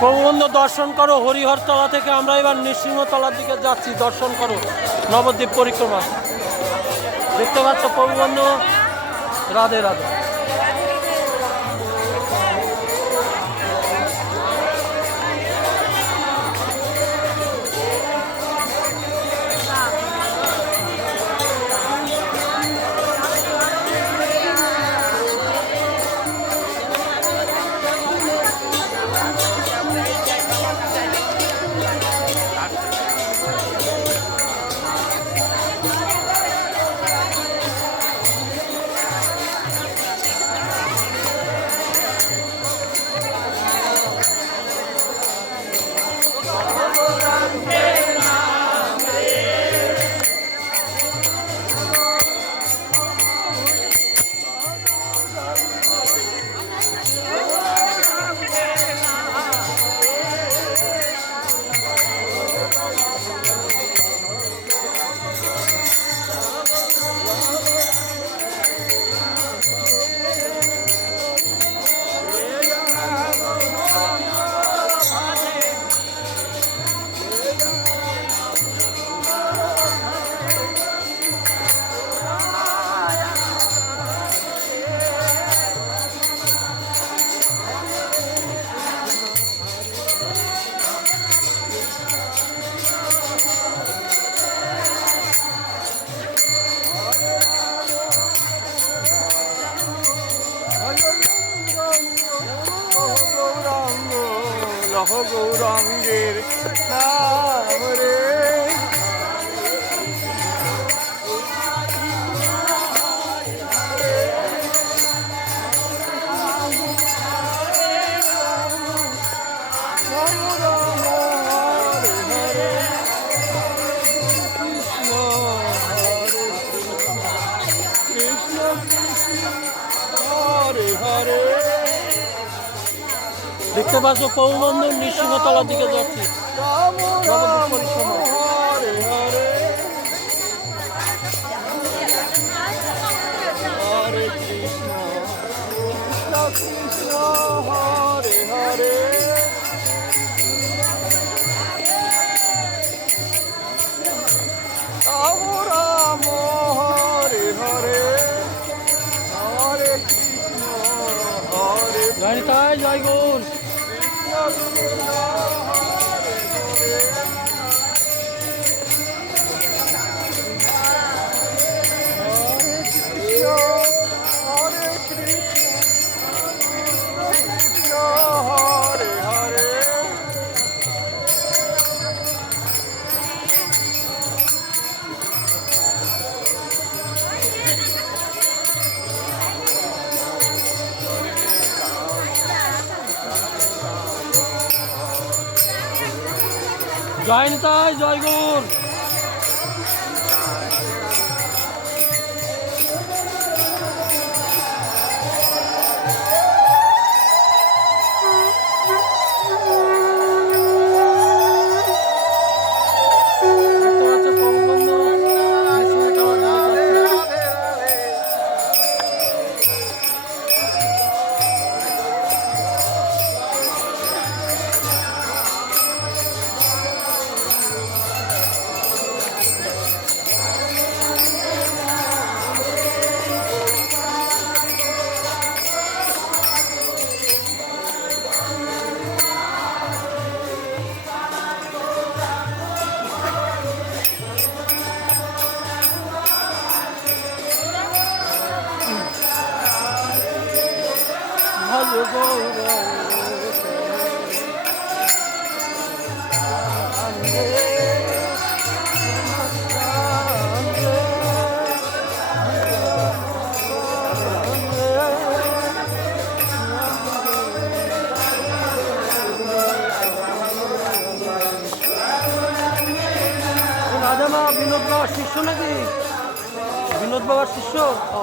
প্রভুবন্ধু দর্শন করো, হরিহরতলা থেকে আমরা এবার নৃসিংহতলার দিকে যাচ্ছি। দর্শন করো নবদ্বীপ পরিক্রমা। দেখতে পাচ্ছ প্রভুবন্ধু, রাধে রাধে। গৌরাঙ্গের নাম রে। দেখতে পাচ্ছ প্রভুবন্ধু নৃসিংহতলার দিকে যাচ্ছি। নবদ্বীপ পরিক্রমা। হরে কৃষ্ণ কৃষ্ণ হরে হরে। রাম রাম হরে হরে। হরে কৃষ্ণ হরে জয় তাই জয় গুণ। জয় নিতাই জয় গুণ। রাজামা বিনোদ বাবার শিষ্য নাকি? বিনোদ বাবার শিষ্য। ও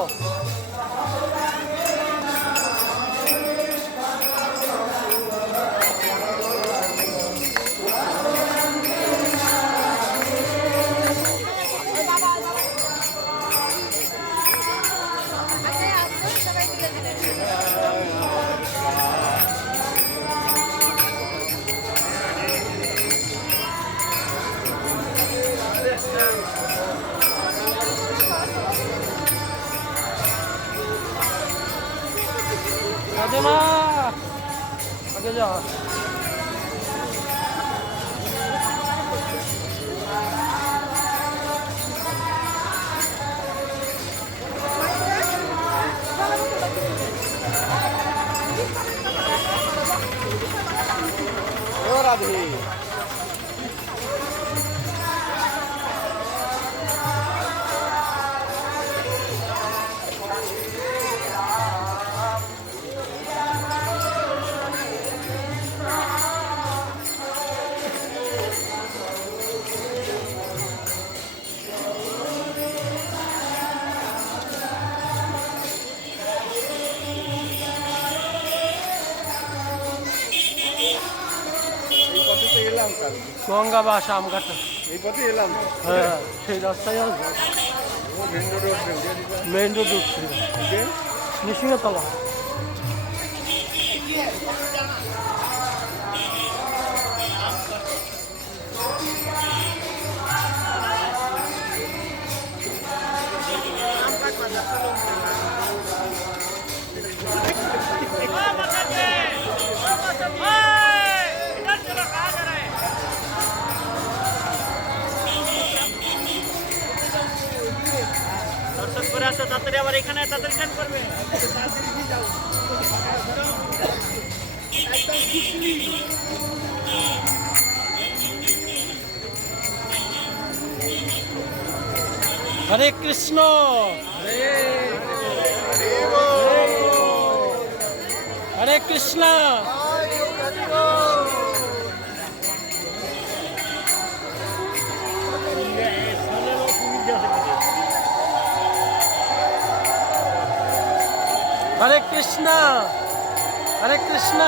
রাধে মা আগে যা। ও রাধে এই পথে তো এলাম কাল, গঙ্গা বাস আমঘাটা। এই পথে এলাম। হ্যাঁ সেই রাস্তায় আসবো। ও মেন রোড মেইন রোড উঠছে নিশিঙ্গতলা। দর্শক করে আসো তাড়াতাড়ি, আবার এখানে তাড়াতাড়ি টান করবে। হরে কৃষ্ণ হরে কৃষ্ণ। হরে কৃষ্ণ হরে কৃষ্ণ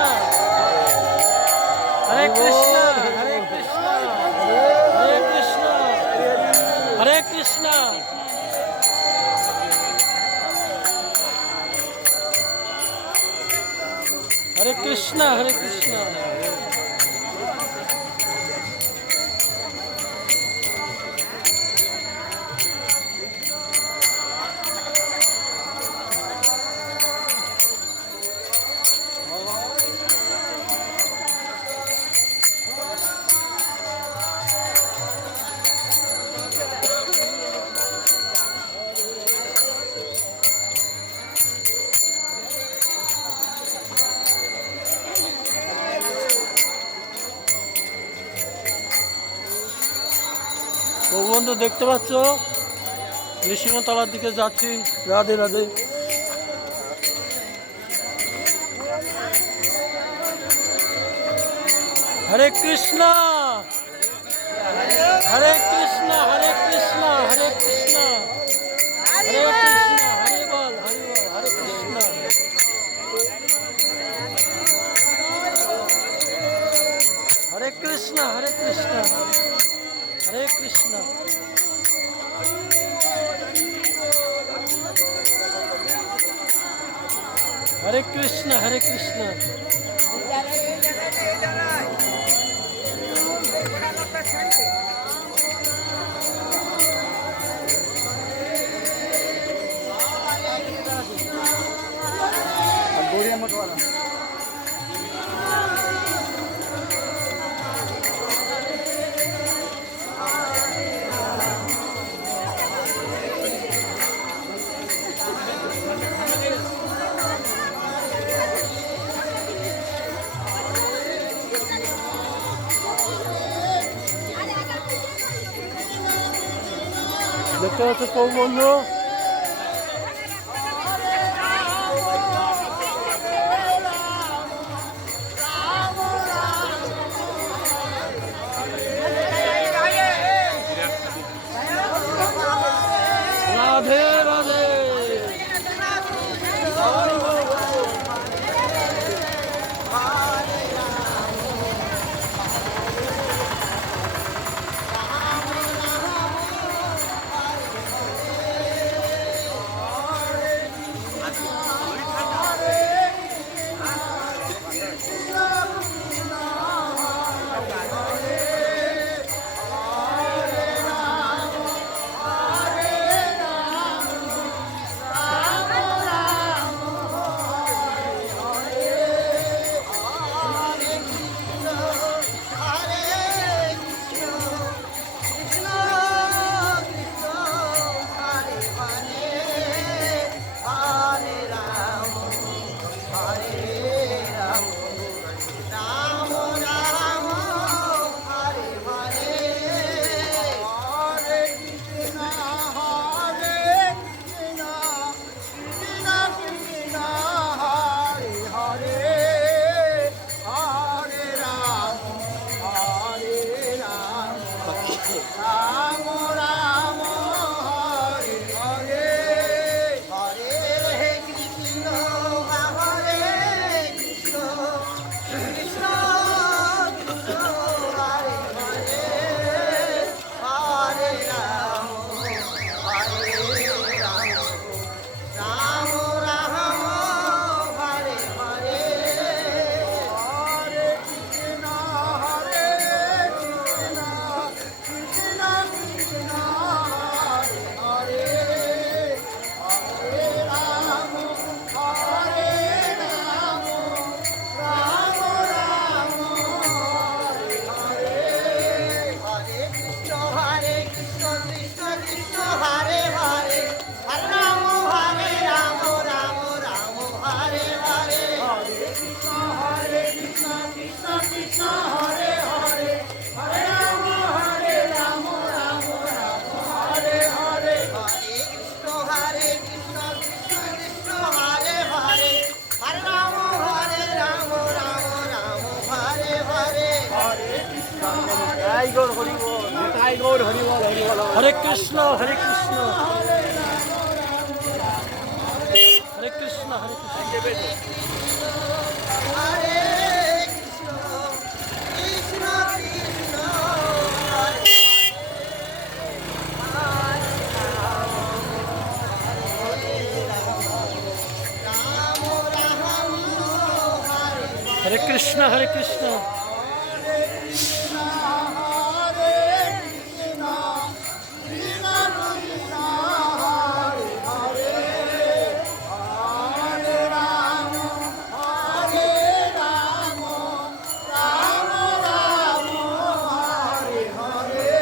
হরে কৃষ্ণ হরে কৃষ্ণ হরে কৃষ্ণ হরে কৃষ্ণ। হরে কৃষ্ণ হরে কৃষ্ণ। বন্ধু দেখতে পাচ্ছ নৃসিংহতলার দিকে যাচ্ছি। রাধে রাধে। হরে কৃষ্ণ হরে কৃষ্ণ হরে কৃষ্ণ হরে কৃষ্ণ হরে কৃষ্ণ হরে বল হরে কৃষ্ণ। হরে কৃষ্ণ হরে কৃষ্ণ হরে কৃষ্ণ। হরে কৃষ্ণ হরে কৃষ্ণ। গড়িয়া মতওয়ালা দেখতে পাচ্ছ কৌ বন্ধু রাধে রাধে। হরে কৃষ্ণ হরে কৃষ্ণ হরে কৃষ্ণ হরে কৃষ্ণ। হরে কৃষ্ণ হরে কৃষ্ণ। হরে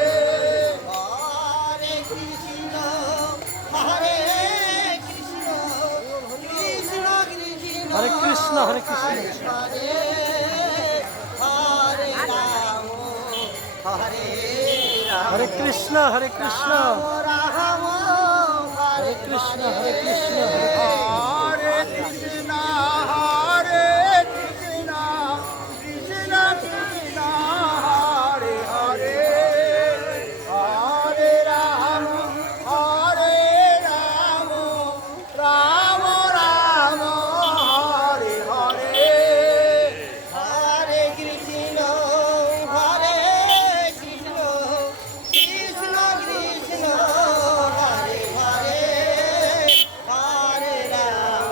কৃষ্ণ হরে কৃষ্ণ। হরে কৃষ্ণ হরে কৃষ্ণ। হরে কৃষ্ণ হরে কৃষ্ণ। হরে কৃষ্ণ হরে কৃষ্ণ কৃষ্ণ কৃষ্ণ হরে হরে হরে রাম রাম রাম হরে হরে হরে কৃষ্ণ কৃষ্ণ কৃষ্ণ হরে হরে হরে রাম রাম রাম হরে হরে হরে কৃষ্ণ কৃষ্ণ কৃষ্ণ হরে হরে হরে রাম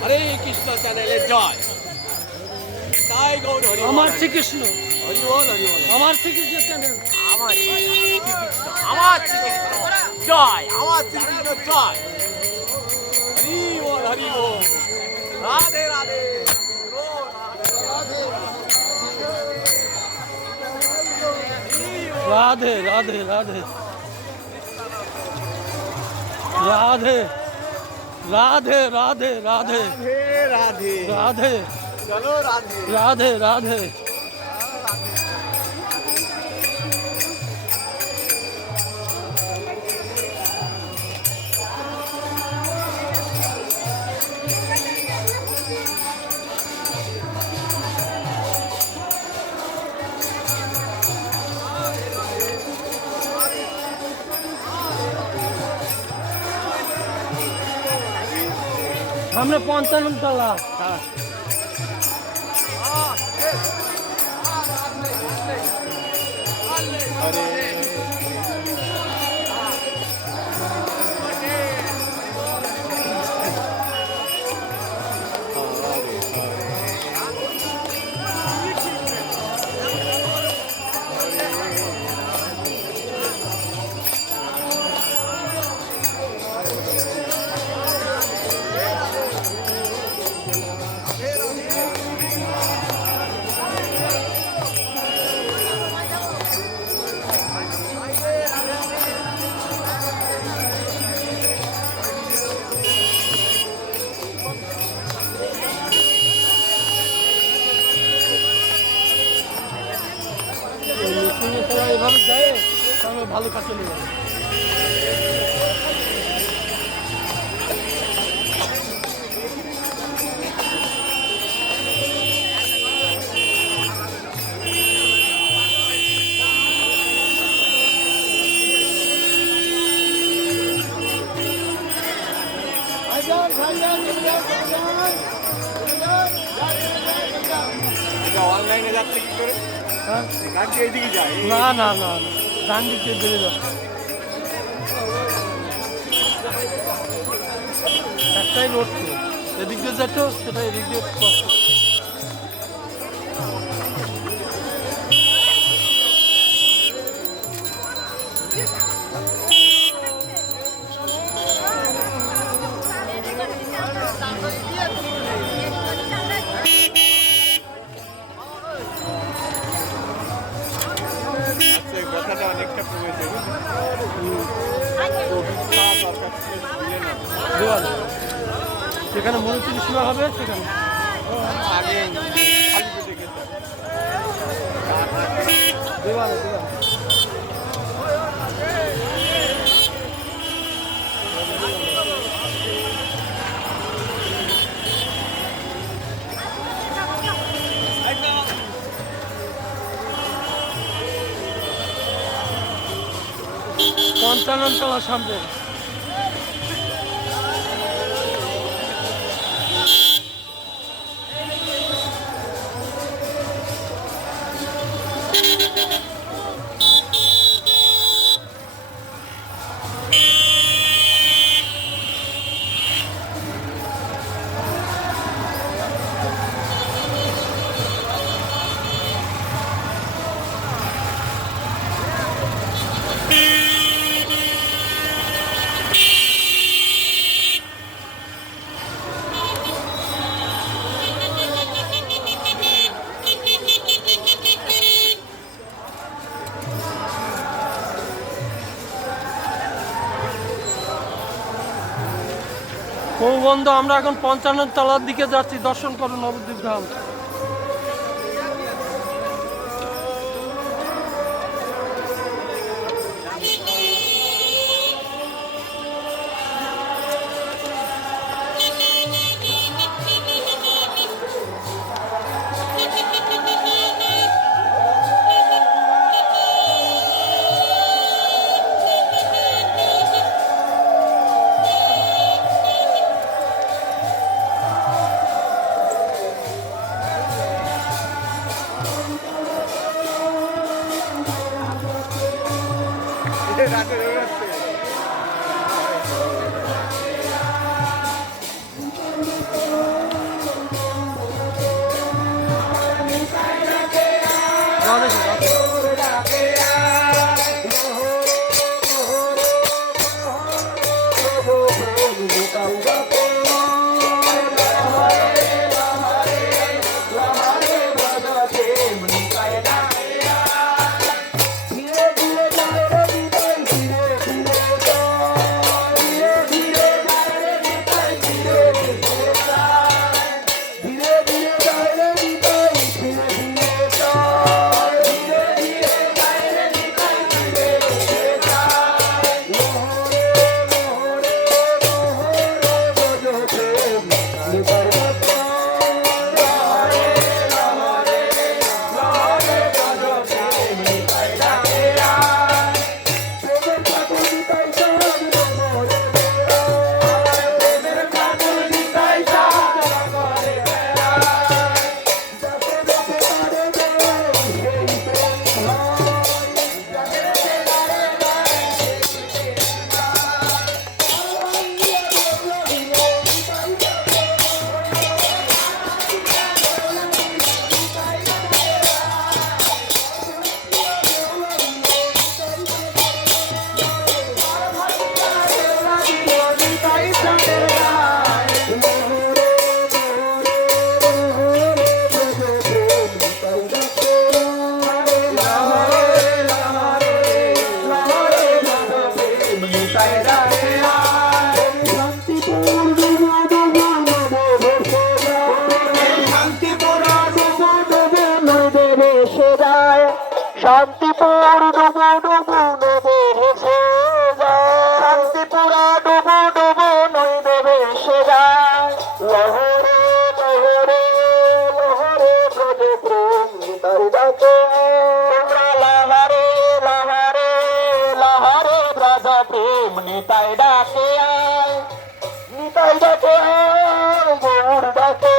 হরে কৃষ্ণ চ্যানেলে জয়। তাই গৌর হরি বল। আমার শ্রীকৃষ্ণ হরি বল হরি বল। আমার শ্রীকৃষ্ণ চ্যানেল। আমার শ্রীকৃষ্ণ আমার শ্রীকৃষ্ণ জয়। আমার শ্রীকৃষ্ণ জয়। হরি বল হরি বল। রাধে রাধে। রাধে রাধে রাধে রাধে রাধে রাধে রাধে রাধে রাধে চলো রাধে রাধে রাধে। সামনে 55 তলা। করবে ভালুকা চলে যাবে। এটা অনলাইনে যাচ্ছে কি করে? হ্যাঁ গাড়ি এইদিকে যায়। না না না না, ডান দিক দিয়ে বেরিয়ে যাবে। একটাই রোড তো, এদিক দিয়ে যেত সেটা এদিক দিয়ে cross করতে। আচ্ছা, কথাটা অনেকটা কমেছে। দরকার ছিল দিলে না। দেওয়ালে যেখানে মনোচিল সীমা হবে সেখানে আগে খালি পেটে খেতাম। দেওয়ালে দেওয়ালে। পঞ্চাননতলা সামনে। বন্ধু আমরা এখন ৫৫ তলার দিকে যাচ্ছি, দর্শন করুন নবদ্বীপ ধাম। রাতে বেরোচ্ছে। শান্তিপুর ডুবু ডুবু নব ডাকে তোমরা লাহারে লাহারে লাহারে ব্রজ প্রেম নিতাই ডাকে আয় নিতাই ডাকে আয় গৌর ডাকে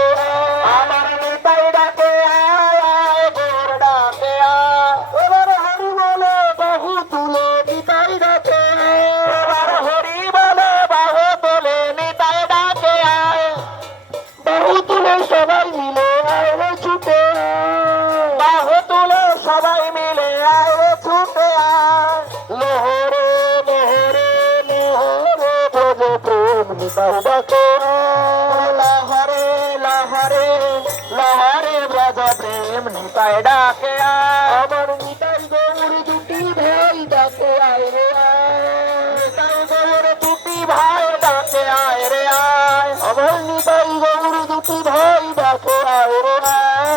আমার নিতাই ডাকে আয় আয় গৌর ডাকে আয় এবার হরি বলে বাহু তুলে নিতাই ডাকে এবার হরি বলে বাহু তুলে নিতাই ডাকে আয় বাহু তুলে সবাই মিলে আয় রে ছুটে বাহু তুলে সবাই মিলে আয় রে ছুটে আয় লোহরে লোহরে লোহরে ব্রজ প্রেম নিতাই ডাকে লহরে লহরে লহরে ব্রজ প্রেম নিতাই ডাকে আমার নিতাই গৌর দুটি ভাই ডাকে আয় রে নিতাই গৌর দুটি ভাই ডাকে আয় রে আয় আমার নিতাই গৌর দুটি ভাই ডাকে আয় রে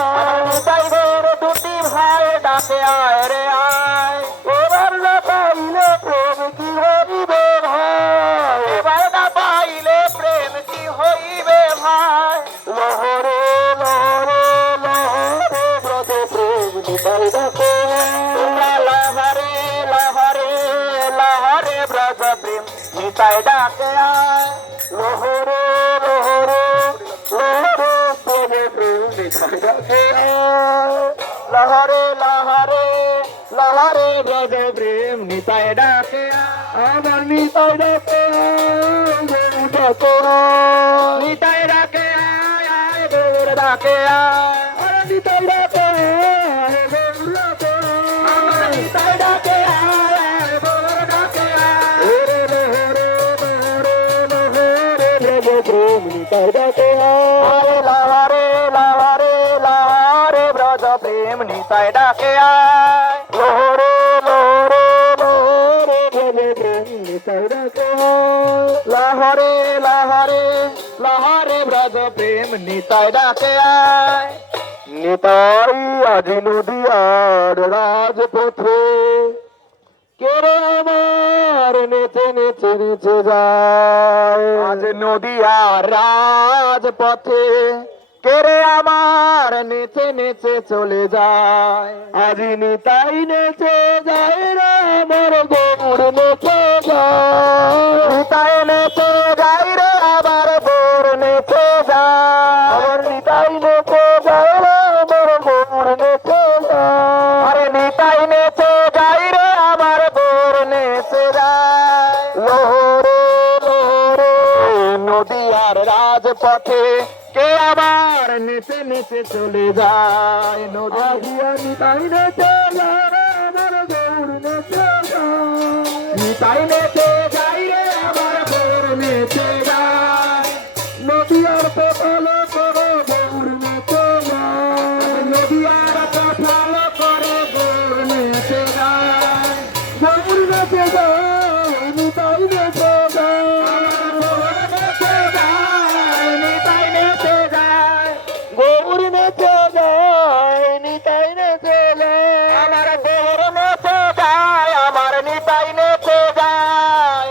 আমার নিতাই গৌর দুটি ভাই ডাকে আয় রে আয় এবার না পাইলে প্রেম কি হইবে ভাই এবার না পাইলে প্রেম কি হইবে ভাই লহরে লহরে লহরে ব্রজ প্রেম নিতাই ডাকে তোমরা লহরে লহরে লহরে ব্রজ প্রেম নিতাই ডাকে আয় লহরে লহরে লহরে ব্রজ প্রেম নিতাই ডাকে আয় লহরে লহরে লহরে ব্রজ প্রেম নিতাই ডাকে আমার নিতাই ডাকে নিতাই ডাকে আয় আয় গৌর ডাকে আয় নিতাই ডাকে আয় গৌর ডাকে আমার নিতাই ডাকে আয় আয় গৌর ডাকে আয় রে লহরে লহরে লহরে ব্রজ প্রেম নিতাই ডাকে আয় লহরে লহরে লহরে ব্রজ প্রেম নিতাই ডাকে আয় লহরে লহরে লহরে ব্রজ প্রেম নিতাই ডাকে লহরে লহরে লহরে ব্রজ প্রেম নিতাই ডাকে আয় নিতাই আজ নদিয়ার রাজপথে কেরে আমার নেচে নেচে নেচে যায় আজ নদিয়ার রাজপথে কেরে আমার নেচে নেচে চলে যায় আজ নিতাই নেচে যায় রে আমার গৌর নেচে যায় নিতাই নেচে যায় রে আমার গৌর নেচে যায় আমার নিতাই নেচে যায় রে আমার গৌর নেচে যায় আরে নিতাই নেচে যায় রে আমার গৌর নেচে যায় লোহরে লোহরে নদিয়ার রাজপথে কে আবার নেচে নেচে চলে যায় নদিয়া নিতাই নেচে যায় রে আমার গৌর নেচে যায় নিতাই নেচে যায় রে আমার গৌর নেচে যায় নদিয়ার পথাল করে গৌর নেচে যায় নদিয়ার পথাল করে গৌর নেচে যায় গৌর নেচে যায় নিতাই নেচে যায় গৌর নেচে যায় নিতাই নেচে যায় গৌর নেচে যায় নিতাই নেচে যায় আমার গৌর নেচে যায় আমার নিতাই নেচে যায়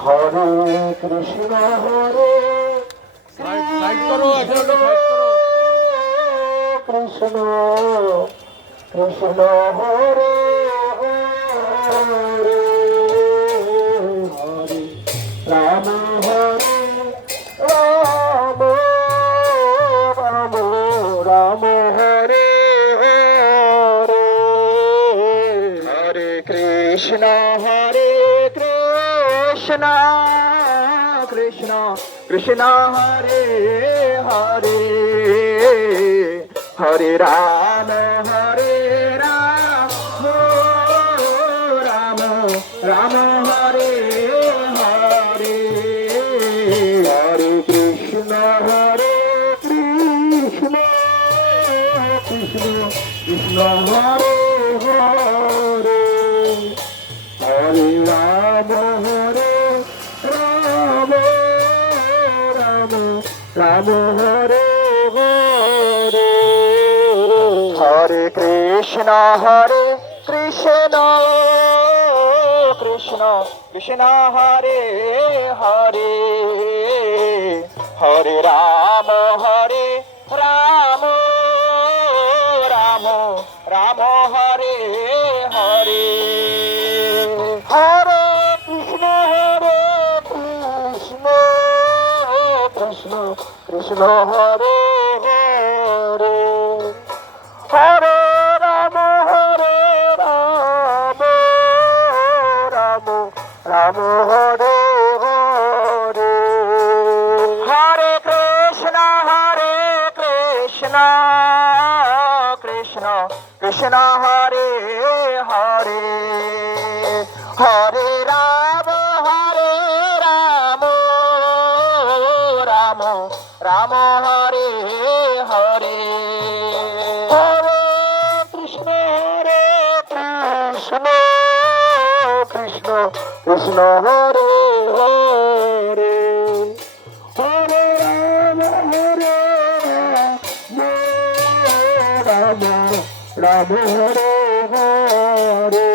হরে কৃষ্ণ হরে সাইড করো, এখানে সাইড করো। কৃষ্ণ কৃষ্ণ হরে হরে হরে রাম হরে রাম রাম রাম হরে হরে হরে কৃষ্ণ কৃষ্ণ কৃষ্ণ কৃষ্ণ হরে হরে হরে রাম রাম রাম হরে হরে হরে কৃষ্ণ কৃষ্ণ কৃষ্ণ হরে হরে হরে রাম রাম রাম হরে হরে হরে কৃষ্ণ কৃষ্ণ কৃষ্ণ হরে হরে হরে রাম রাম রাম রাম হরে হরে হরে কৃষ্ণ কৃষ্ণ কৃষ্ণ হরে হরে হরে রাম রাম রাম হরে হরে হরে কৃষ্ণ কৃষ্ণ কৃষ্ণ হরে হরে হরে রাম রাম রাম হরে হরে হরে কৃষ্ণ কৃষ্ণ কৃষ্ণ হরে হরে হরে রাম রাম হরে হরে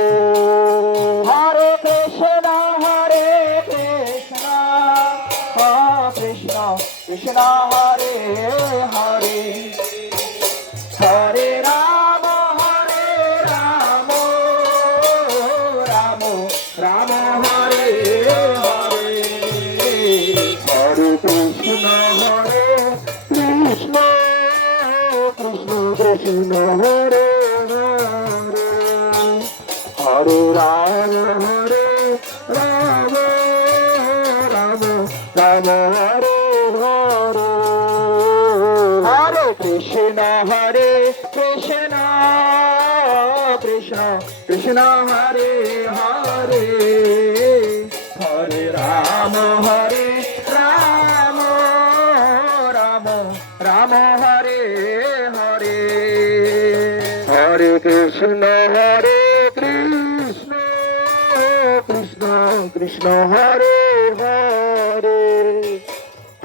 হরে কৃষ্ণ কৃষ্ণ কৃষ্ণ হরে হরে হরে রাম রাম রাম হরে হরে হরে কৃষ্ণ কৃষ্ণ কৃষ্ণ হরে হরে হরে রাম রাম রাম হরে হরে হরে কৃষ্ণ কৃষ্ণ কৃষ্ণ হরে হরে হরে রাম রাম রাম হরে হরে হরে কৃষ্ণ কৃষ্ণ কৃষ্ণ হরে হরে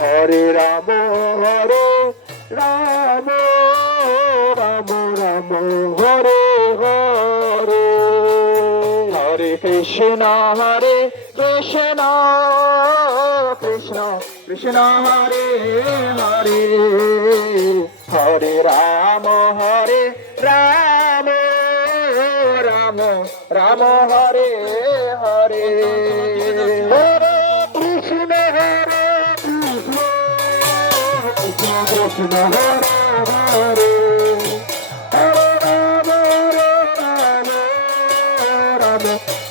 হরে রাম রাম রাম হরে হরে হরে কৃষ্ণ কৃষ্ণ কৃষ্ণ হরে হরে হরে রাম রাম রাম হরে হরে হরে কৃষ্ণ কৃষ্ণ হরে হরে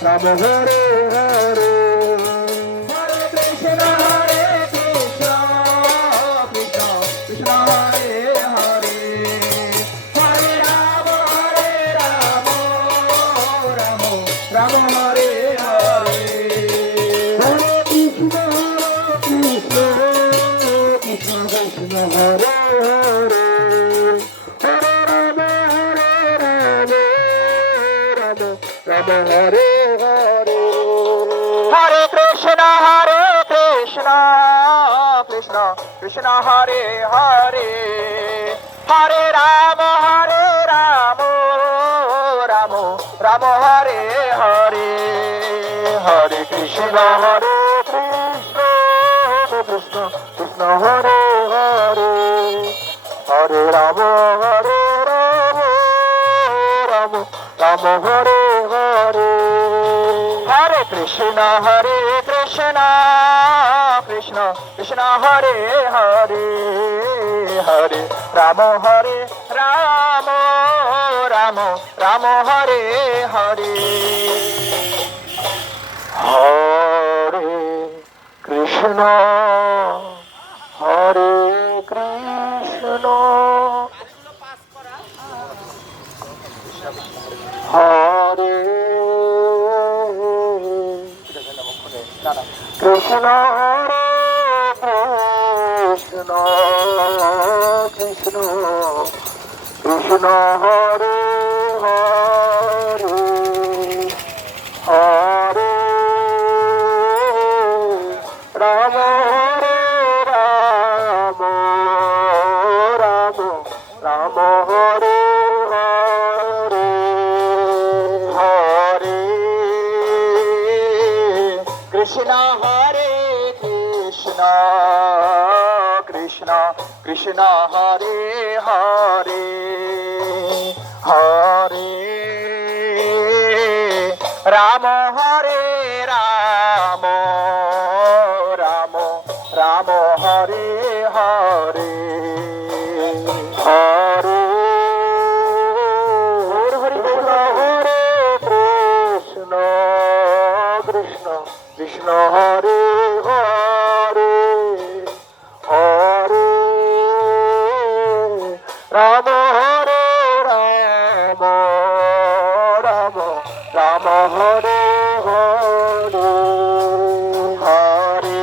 রাম হরে হরে হরে কৃষ্ণ কৃষ্ণ কৃষ্ণ হরে হরে হরে রাম রাম হরে হরে হরে কৃষ্ণ কৃষ্ণ কৃষ্ণ হরে হরে হরে রাম রাম হরে হরে হরে কৃষ্ণ কৃষ্ণ কৃষ্ণ হরে হরে হরে রাম রাম হরে হরে হরে কৃষ্ণ হরে হরে হরে রাম রাম রাম হরে হরে হরে কৃষ্ণ কৃষ্ণ কৃষ্ণ হরে হরে হরে রাম রাম রাম রাম হরে হরে হরে কৃষ্ণ হরে কৃষ্ণ হরে কৃষ্ণ হরে কৃষ্ণ কৃষ্ণ কৃষ্ণ হরে হরে হরে রাম হরে রাম রাম রাম হরে হরে হরে কৃষ্ণ হরে কৃষ্ণ কৃষ্ণ কৃষ্ণ হরে হরে হরে রাম হরে রাম রাম রাম হরে হরে হরে হরে কৃষ্ণ কৃষ্ণ কৃষ্ণ হরে হরে হরে রাম হরে রাম রাম রাম হরে হরে হরে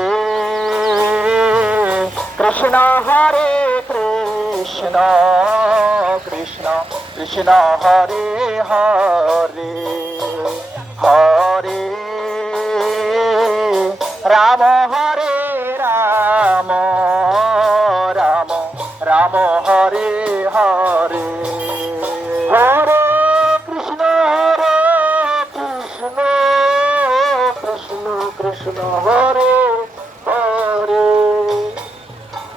কৃষ্ণ হরে কৃষ্ণ কৃষ্ণ কৃষ্ণ হরে হরে হরে রাম হরে রাম রাম রাম হরে হরে হরে কৃষ্ণ কৃষ্ণ কৃষ্ণ কৃষ্ণ হরে হরে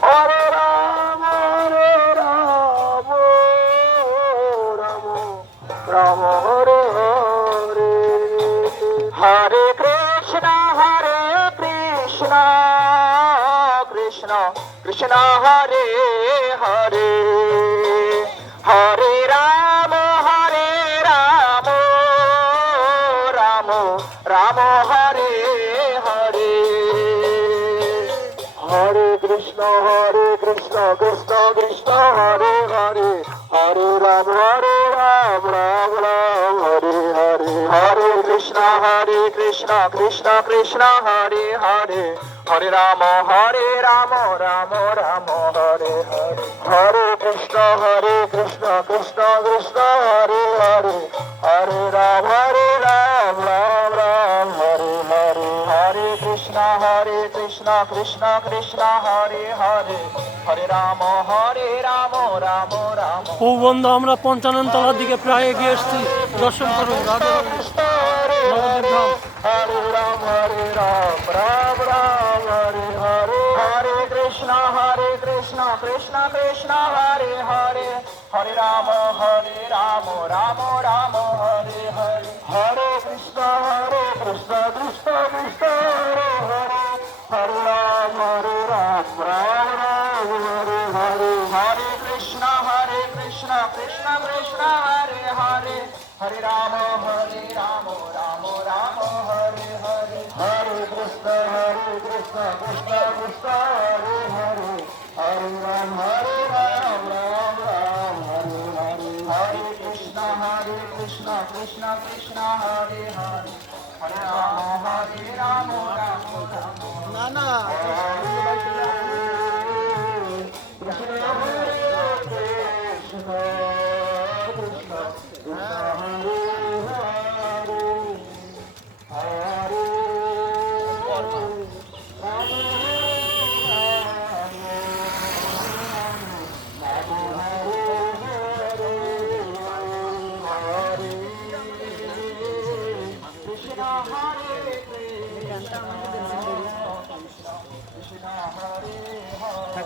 হরে রাম রাম রাম রাম হরে হরে হরে কৃষ্ণ কৃষ্ণ কৃষ্ণ হরে হরে হরে রাম রাম রাম হরে হরে হরে কৃষ্ণ কৃষ্ণ কৃষ্ণ হরে হরে হরে রাম রাম রাম হরে হরে হরে কৃষ্ণ কৃষ্ণ কৃষ্ণ হরে হরে হরে রাম রাম রাম হরে হরে হরে কৃষ্ণ কৃষ্ণ কৃষ্ণ হরে হরে হরে রাম রাম রাম হরে হরে হরে কৃষ্ণ কৃষ্ণ কৃষ্ণ হরে হরে হরে রাম রাম রাম ও বন্ধু, আমরা পঞ্চানন তলার দিকে প্রায় এগিয়ে এসেছি। দর্শন করুন রাধে নবদ্বীপ ধাম। হরে রাম রাম রাম হরে হরে হরে কৃষ্ণ কৃষ্ণ কৃষ্ণ হরে হরে হরে রাম রাম রাম হরে হরে হরে কৃষ্ণ কৃষ্ণ কৃষ্ণ হরে হরে হরে রাম রাম রাম হরে হরে হরে কৃষ্ণ কৃষ্ণ কৃষ্ণ হরে হরে হরে রাম রাম রাম হরে হরে হরে কৃষ্ণ কৃষ্ণ কৃষ্ণ হরে হরে হরে রাম রাম রাম হরে হরে হরে কৃষ্ণ কৃষ্ণ কৃষ্ণ হরে হরে হরে রাম রাম রাম না কৃষ্ণ হরে কৃষ্ণ কৃষ্ণ হরে হরে কৃষ্ণ হরে কৃষ্ণ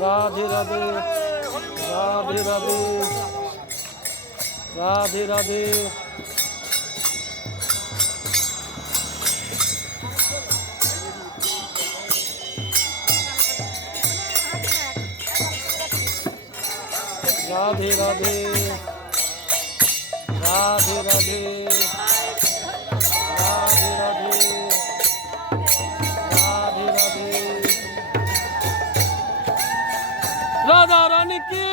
রাধে রাধে রাধে রাধে রাধে রাধে রাধে রাধে রাধে রাধে রাধে রাধে রাধে রাধে রাধা রানী কি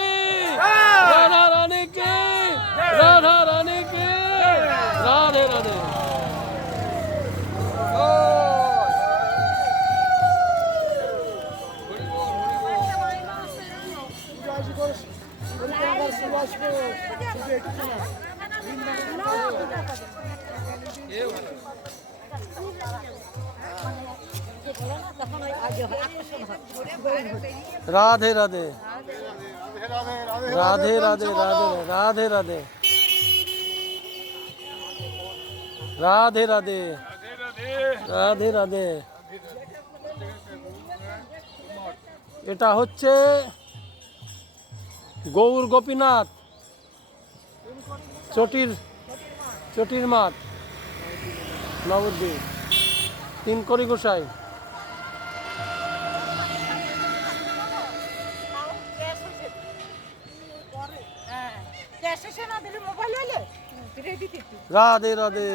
রাধা রানী কি রাধা রানী কি রাধে রাধে রাধে রাধে রাধে রাধে রাধে রাধে রাধে রাধে রাধে রাধে রাধে এটা হচ্ছে গৌর গোপীনাথ চটির মাঠ নবদ্বীপ তিনকড়ি গোসাই রাধে রাধে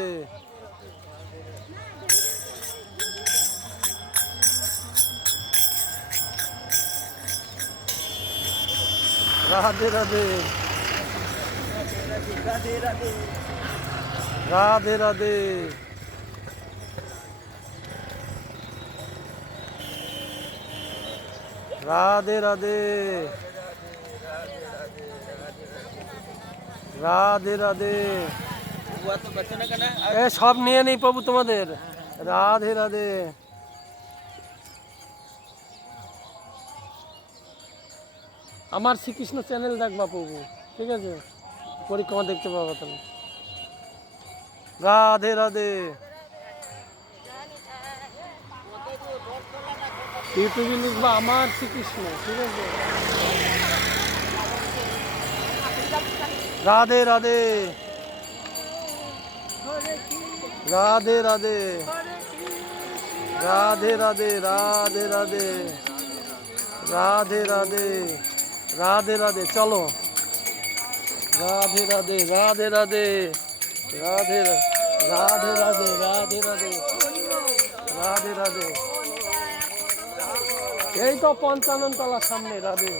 রাধে রাধে রাধে রাধে রাধে রাধে রাধে রাধে এ সব নিয়ে নেই প্রভু তোমাদের রাধে রাধে আমার শ্রীকৃষ্ণ চ্যানেল দেখবা প্রভু ঠিক আছে পরিক্রমা দেখতে পাবো তাহলে রাধে রাধে ইউটিউবে লিখবা আমার শ্রীকৃষ্ণ ঠিক আছে রাধে রাধে রাধে রাধে রাধে রাধে রাধে রাধে রাধে রাধে রাধে রাধে চলো রাধে রাধে রাধে রাধে রাধে রাধে রাধে রাধে রাধে রাধে রাধে এই তো 55 তলার সামনে রাধে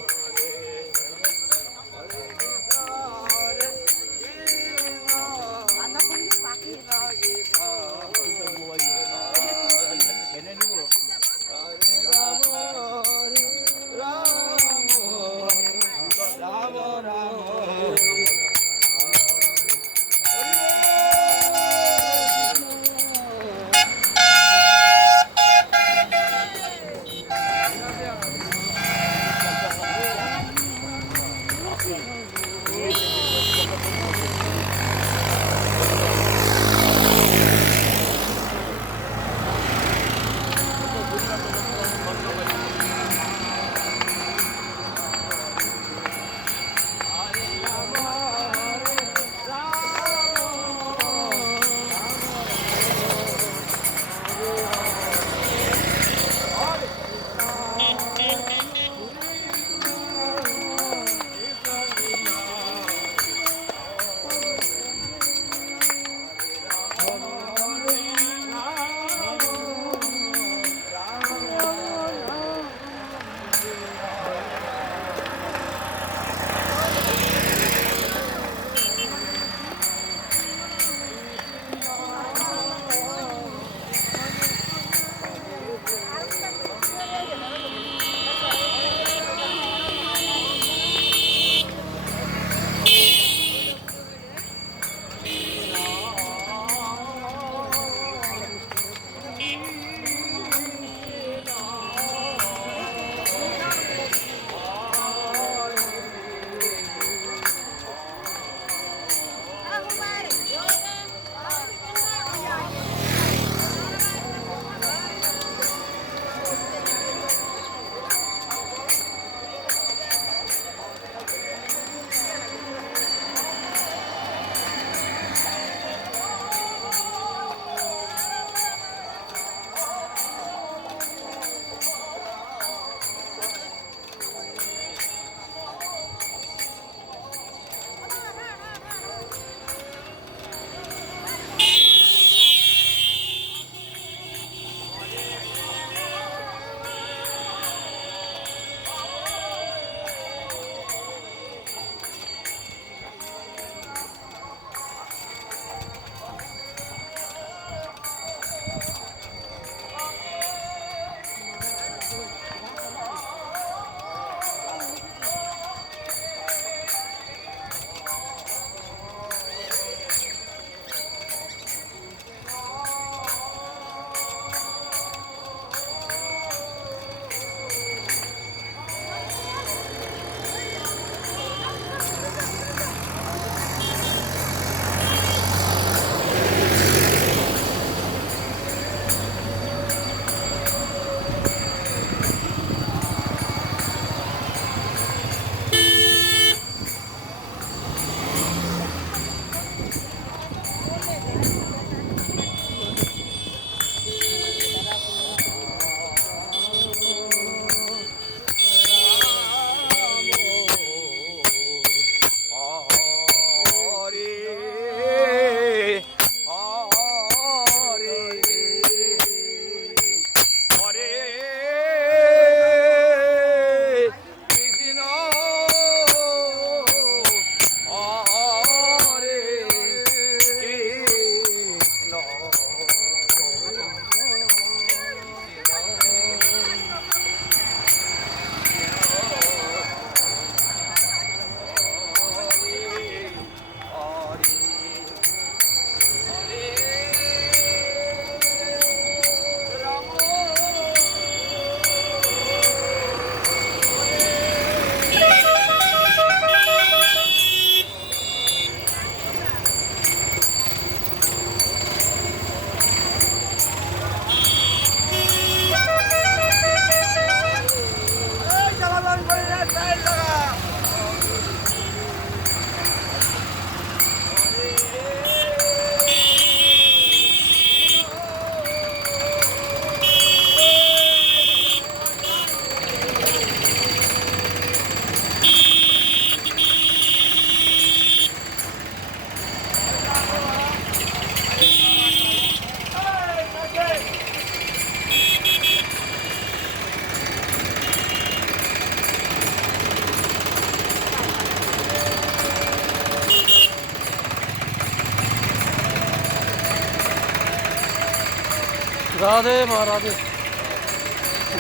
রাধে মা রাধে।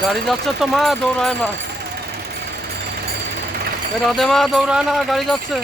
গাড়ি যাচ্ছে তো মা, দৌড়ায় না। রাধে মা, দৌড়ায় না, গাড়ি যাচ্ছে।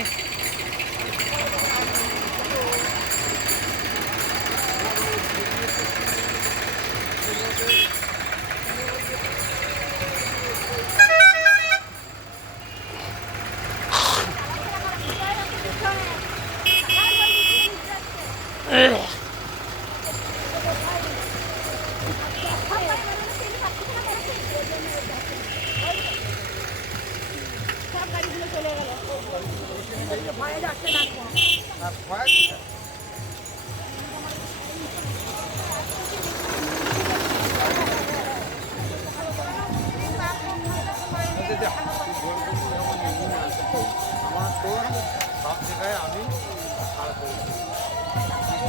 সব গাড়িগুলো চলে গেল। ভয়ে যাচ্ছে না। আমার তো সব জায়গায় আমি ছাড় করি।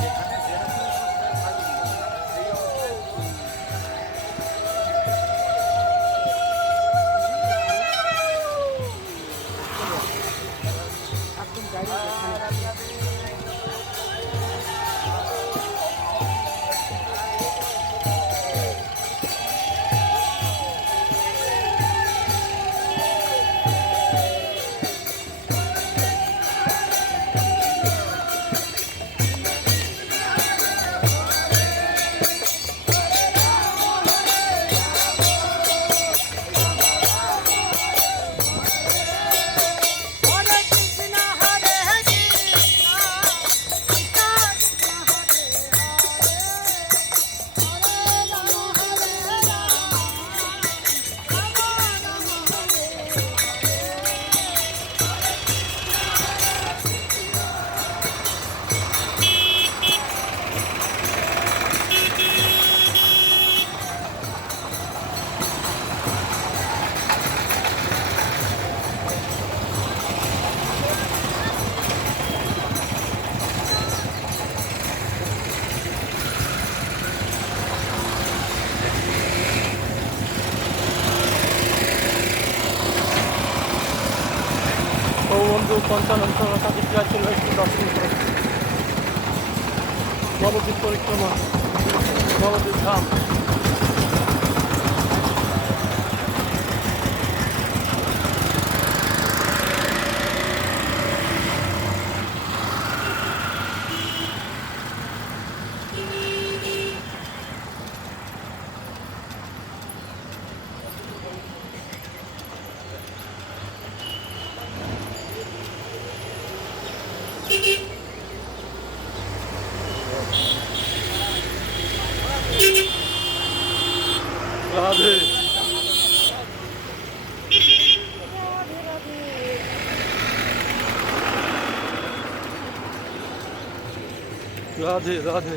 যেখানে যেরকম থাকি, সেই অবস্থায় বন্ধু পঞ্চানন তাকে ছিল একটু দর্শন করে নবদ্বীপ পরিক্রমা, নবদ্বীপ ধাম। রাধে রাধে রাধে।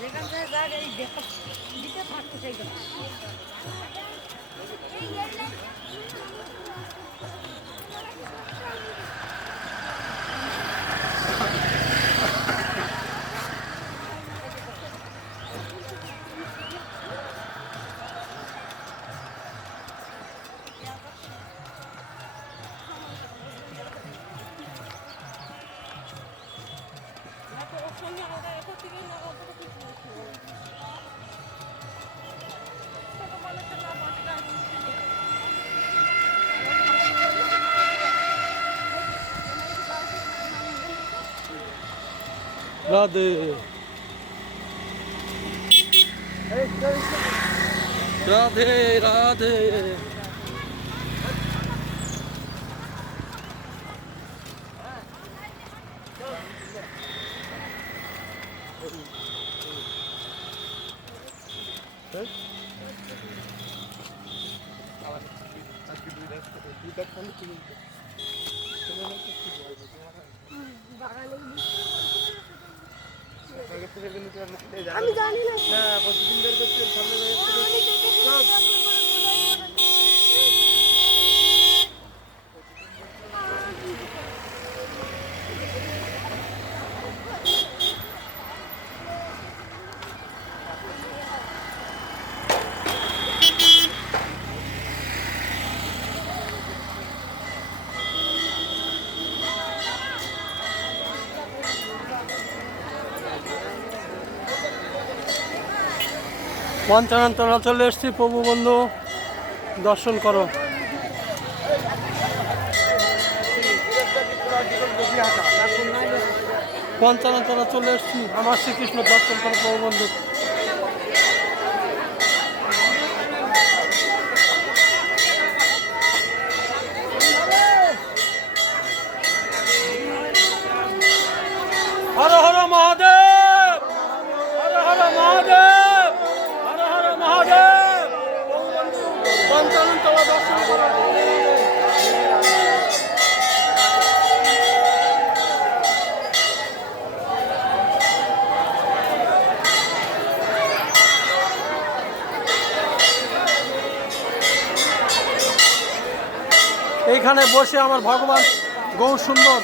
যেখান থেকে যাক এই দিতে থাকতে চাইতো। রাধে রাধে রাধে। আমি জানি না না প্রতিদিন বের করছেন সামনে বের করছেন। পঞ্চাননতলা চলে এসছি, প্রভু বন্ধু দর্শন করো। পঞ্চাননতলা চলে এসছি, আমার শ্রীকৃষ্ণ দর্শন করো প্রভু বন্ধু। হর হর মহাদেব, হর হর মহাদেব, হর হর মহাদেব। পঞ্চাননতলা দর্শন করো। এইখানে বসে আমার ভগবান গৌর সুন্দর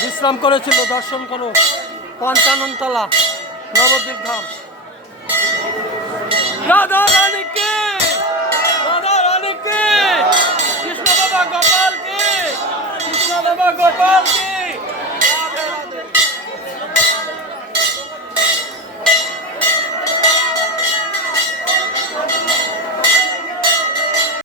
বিশ্রাম করেছিল, দর্শন করো। পঞ্চাননতলা নবদ্বীপ ধাম। রাধা রানী কে, রাধা রানী কে, কৃষ্ণ বাবা গোপাল কে, কৃষ্ণ বাবা গোপাল কে।